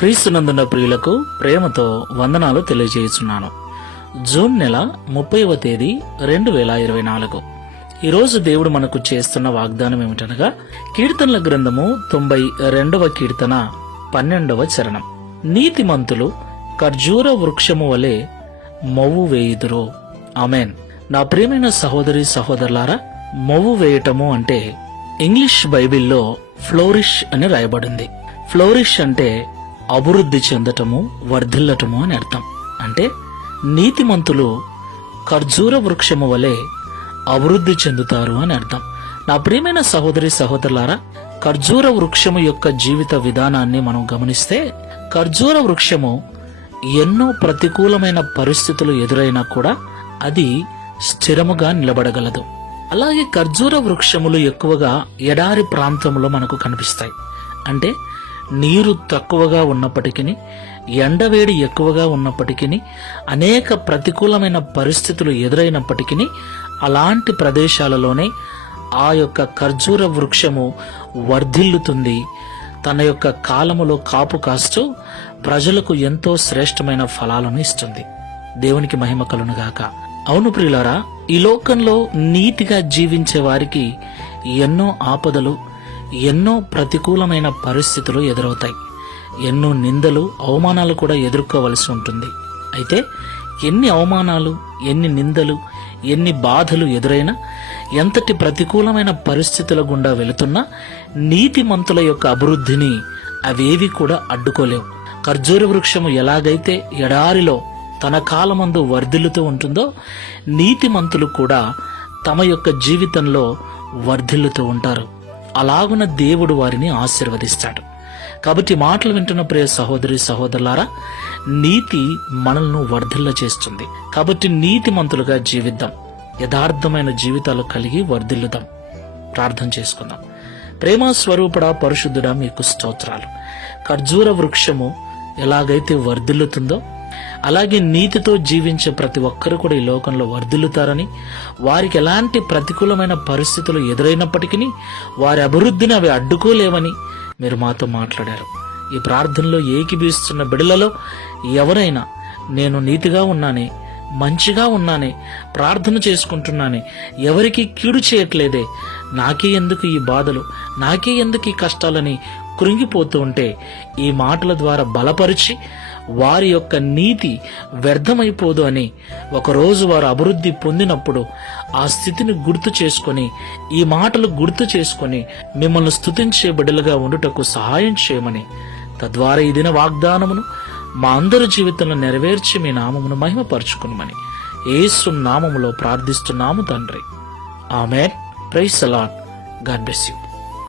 క్రీస్తునందున ప్రియులకు ప్రేమతో వందనాలు తెలియజేయుచున్నాను. జూన్ నెల ముప్పైవ తేదీ రెండు వేల ఇరవై నాలుగు. ఈరోజు దేవుడు మనకు చేస్తున్న వాగ్దానం ఏమిటనగా కీర్తనల గ్రంథము తొంభై రెండవ కీర్తన పన్నెండవ చరణం. నీతిమంతులు ఖర్జూర వృక్షము వలె మొవ్వు వేయుదురు. అమెన్ నా ప్రియమైన సహోదరి సహోదరులారా మొవ్వు వేయటము అంటే ఇంగ్లీష్ బైబిల్లో ఫ్లోరిష్ అని రాయబడింది. ఫ్లోరిష్ అంటే అభివృద్ధి చెందటము వర్ధిల్లటము అని అర్థం. అంటే నీతిమంతులు ఖర్జూర వృక్షము వలె అభివృద్ధి చెందుతారు అని అర్థం. నా ప్రియమైన సహోదరి సహోదరులారా ఖర్జూర వృక్షము యొక్క జీవిత విధానాన్ని మనం గమనిస్తే ఖర్జూర వృక్షము ఎన్నో ప్రతికూలమైన పరిస్థితులు ఎదురైనా కూడా అది స్థిరముగా నిలబడగలదు. అలాగే ఖర్జూర వృక్షములు ఎక్కువగా ఎడారి ప్రాంతంలో మనకు కనిపిస్తాయి. అంటే నీరు తక్కువగా ఉన్నప్పటికీ ఎండవేడి ఎక్కువగా ఉన్నప్పటికీ అనేక ప్రతికూలమైన పరిస్థితులు ఎదురైనప్పటికీ అలాంటి ప్రదేశాలలోనే ఆ యొక్క ఖర్జూర వృక్షము వర్ధిల్లుతుంది. తన యొక్క కాలములో కాపు కాస్తూ ప్రజలకు ఎంతో శ్రేష్టమైన ఫలాలను ఇస్తుంది. దేవునికి మహిమ కలునుగాక అవును ప్రియులారా ఈ లోకంలో నీతిగా జీవించే వారికి ఎన్నో ఆపదలు ఎన్నో ప్రతికూలమైన పరిస్థితులు ఎదురవుతాయి. ఎన్నో నిందలు అవమానాలు కూడా ఎదుర్కోవలసి ఉంటుంది. అయితే ఎన్ని అవమానాలు ఎన్ని నిందలు ఎన్ని బాధలు ఎదురైనా ఎంతటి ప్రతికూలమైన పరిస్థితుల గుండా వెళుతున్నా నీతిమంతుల యొక్క అభివృద్ధిని అవేవి కూడా అడ్డుకోలేవు. ఖర్జూర వృక్షము ఎలాగైతే ఎడారిలో తన కాలమందు వర్ధిల్లుతూ ఉంటుందో నీతిమంతులు కూడా తమ యొక్క జీవితంలో వర్ధిల్లుతూ ఉంటారు. అలాగున దేవుడు వారిని ఆశీర్వదిస్తాడు. కాబట్టి మాటలు వింటున్న ప్రియ సహోదరి సహోదరులారా నీతి మనల్ని వర్ధిల్ల చేస్తుంది. కాబట్టి నీతిమంతులుగా జీవిద్దాం. యథార్థమైన జీవితాలు కలిగి వర్ధిల్లుదాం. ప్రార్థన చేసుకుందాం. ప్రేమ స్వరూపుడ పరిశుద్ధుడా మీకు స్తోత్రాలు. ఖర్జూర వృక్షము ఎలాగైతే వర్ధిల్లుతుందో అలాగే నీతితో జీవించే ప్రతి ఒక్కరు కూడా ఈ లోకంలో వర్ధిల్లుతారని వారికి ఎలాంటి ప్రతికూలమైన పరిస్థితులు ఎదురైనప్పటికీ వారి అభివృద్ధిని అవి అడ్డుకోలేవని మీరు మాతో మాట్లాడారు. ఈ ప్రార్థనలో ఏకీభవిస్తున్న బిడలలో ఎవరైనా నేను నీతిగా ఉన్నానే మంచిగా ఉన్నానే ప్రార్థన చేసుకుంటున్నానే ఎవరికీ కీడు చేయట్లేదే నాకే ఎందుకు ఈ బాధలు నాకే ఎందుకు ఈ కష్టాలని కృంగిపోతూ ఉంటే ఈ మాటల ద్వారా బలపరిచి వారి యొక్క నీతి వ్యర్థమైపోదు అని. ఒకరోజు వారు అభివృద్ధి పొందినప్పుడు ఆ స్థితిని గుర్తు చేసుకొని ఈ మాటలు గుర్తు చేసుకొని మిమ్మల్ని స్థుతించే బిడ్డలుగా ఉండుటకు సహాయం చేయమని. తద్వారా ఈ దిన వాగ్దానమును మా అందరి జీవితంలో నెరవేర్చి మీ నామమును మహిమపరచుకునమని. ఏసు నామములో ప్రార్థిస్తున్నాము తండ్రి. ఆమె praise a lot God bless you.